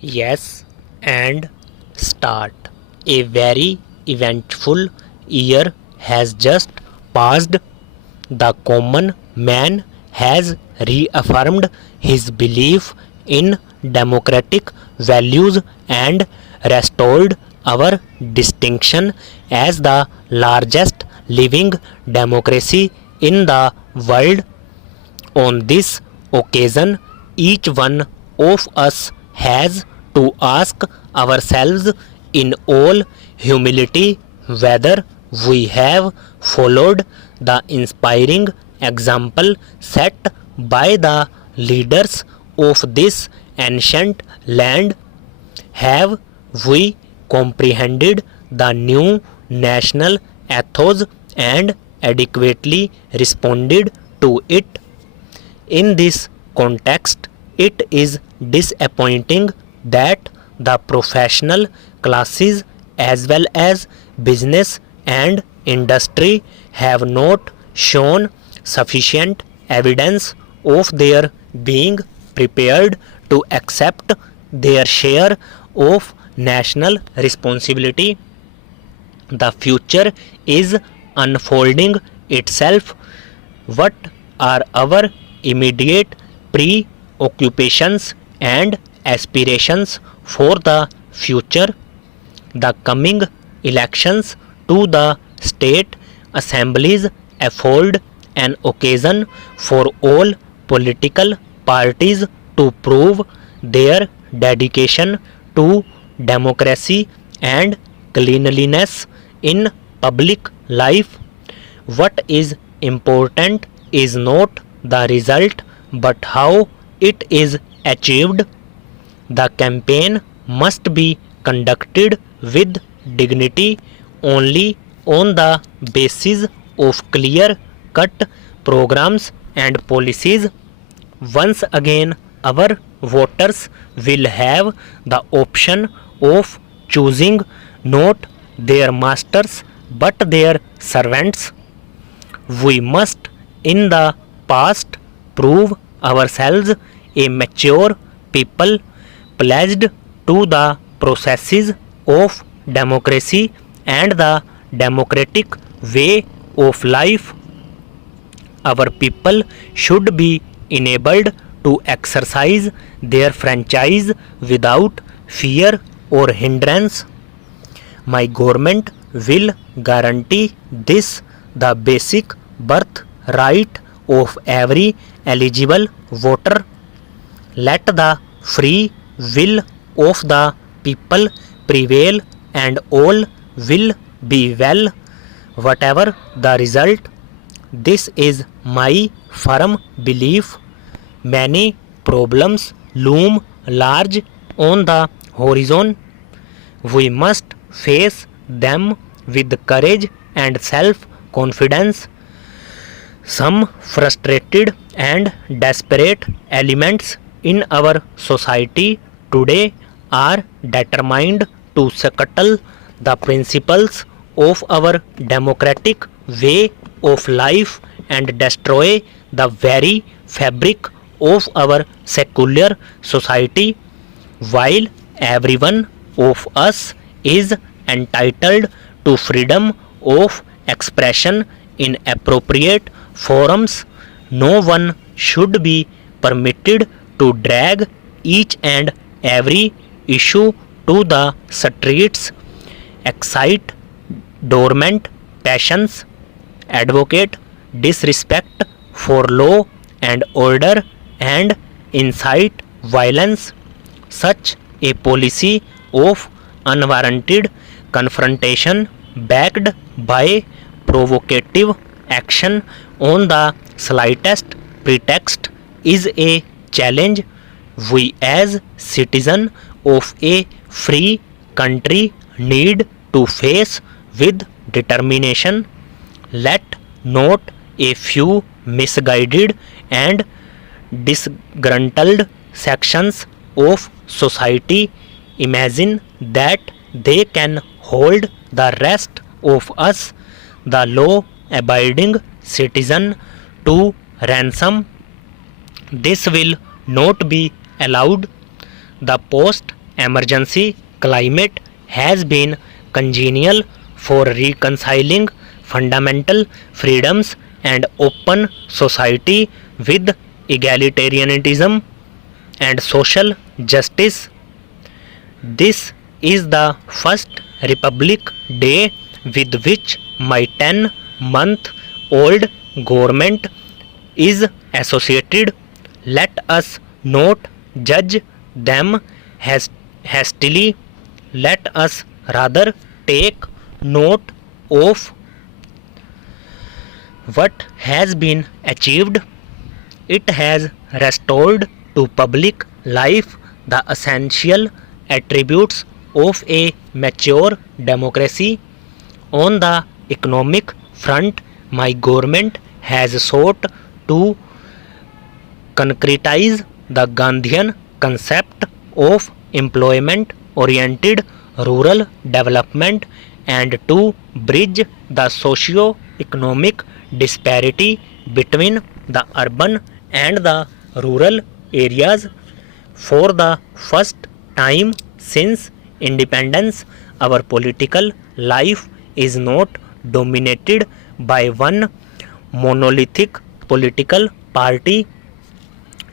Yes, and start. A very eventful year has just passed. The common man has reaffirmed his belief in democratic values and restored our distinction as the largest living democracy in the world. On this occasion, each one of us has to ask ourselves in all humility whether we have followed the inspiring example set by the leaders of this ancient land. Have we comprehended the new national ethos and adequately responded to it? In this context, it is disappointing that the professional classes as well as business and industry have not shown sufficient evidence of their being prepared to accept their share of national responsibility. The future is unfolding itself. What are our immediate preoccupations and aspirations for the future? The coming elections to the state assemblies afford an occasion for all political parties to prove their dedication to democracy and cleanliness in public life. What is important is not the result but how it is achieved. The campaign must be conducted with dignity only on the basis of clear cut programs and policies. Once again, our voters will have the option of choosing not their masters but their servants. We must, in the past, prove ourselves a mature people pledged to the processes of democracy and the democratic way of life. Our people should be enabled to exercise their franchise without fear or hindrance. My government will guarantee this, the basic birth right of every eligible voter. Let the free will of the people prevail and all will be well, whatever the result. This is my firm belief. Many problems loom large on the horizon. We must face them with courage and self-confidence. Some frustrated and desperate elements in our society today are determined to scuttle the principles of our democratic way of life and destroy the very fabric of our secular society. While every one of us is entitled to freedom of expression in appropriate forums, no one should be permitted to drag each and every issue to the streets, excite dormant passions, advocate disrespect for law and order, and incite violence. Such a policy of unwarranted confrontation backed by provocative action on the slightest pretext is a challenge we as citizens of a free country need to face with determination. Let not a few misguided and disgruntled sections of society imagine that they can hold the rest of us, the law abiding citizen, to ransom. This will not be allowed. The post emergency climate has been congenial for reconciling fundamental freedoms and open society with egalitarianism and social justice. This is the first Republic Day with which my 10-month-old government is associated. Let us not judge them hastily. Let us rather take note of what has been achieved. It has restored to public life the essential attributes of a mature democracy. On the economic front, my government has sought to concretize the Gandhian concept of employment oriented rural development and to bridge the socio-economic disparity between the urban and the rural areas. For the first time since independence, our political life is not dominated by one monolithic political party.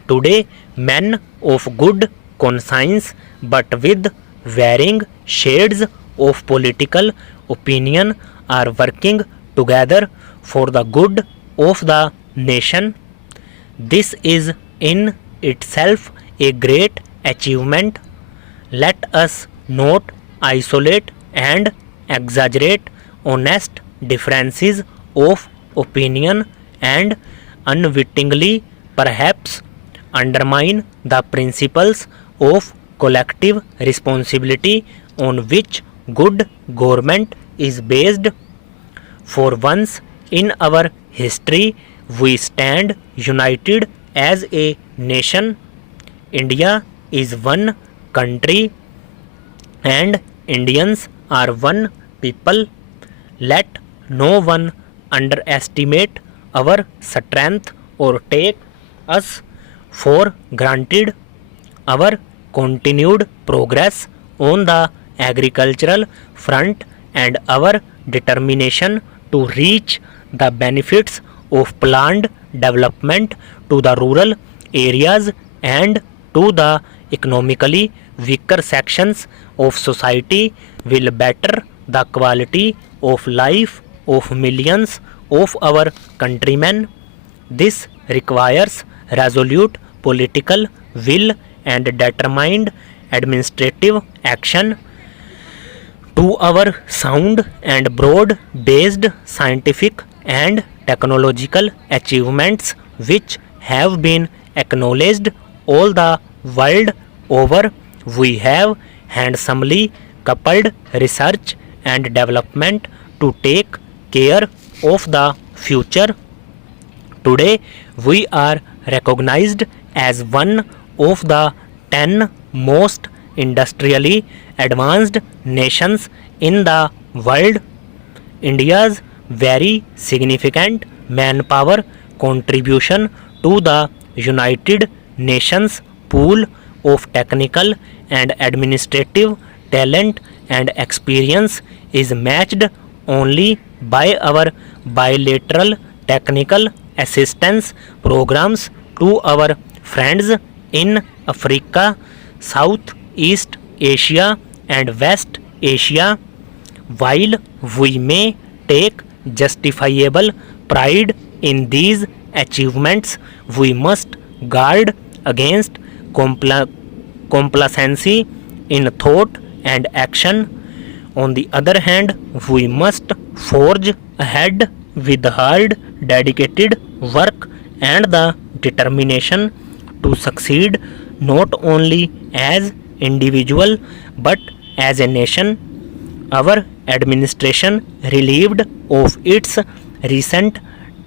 Today, men of good conscience but with varying shades of political opinion are working together for the good of the nation. This is in itself a great achievement. Let us not isolate and exaggerate honest differences of opinion and unwittingly perhaps undermine the principles of collective responsibility on which good government is based. For once in our history, we stand united as a nation. India is one country and Indians are one people. Let no one underestimate our strength or take us for granted. Our continued progress on the agricultural front and our determination to reach the benefits of planned development to the rural areas and to the economically weaker sections of society will better the quality of life of millions of our countrymen. This requires resolute political will and determined administrative action. To our sound and broad based scientific and technological achievements, which have been acknowledged all the world over, we have handsomely coupled research and development to take care of the future. Today, we are recognized as one of the 10 most industrially advanced nations in the world. India's very significant manpower contribution to the United Nations pool of technical and administrative talent and experience is matched only by our bilateral technical assistance programs to our friends in Africa, Southeast Asia and West Asia. While we may take justifiable pride in these achievements, we must guard against complacency in thought and action. On the other hand, we must forge ahead with hard, dedicated work and the determination to succeed not only as individual but as a nation. Our administration, relieved of its recent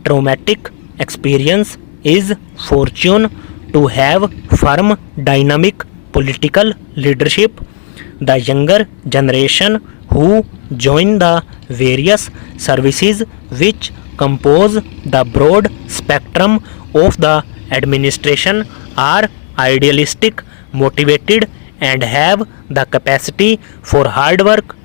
traumatic experience, is fortunate to have firm, dynamic political leadership. The younger generation who join the various services which compose the broad spectrum of the administration are idealistic, motivated and have the capacity for hard work.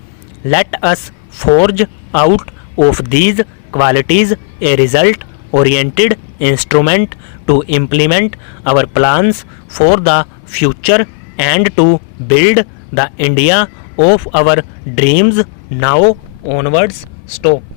Let us forge out of these qualities a result oriented instrument to implement our plans for the future and to build the India of our dreams. Now onwards, stop.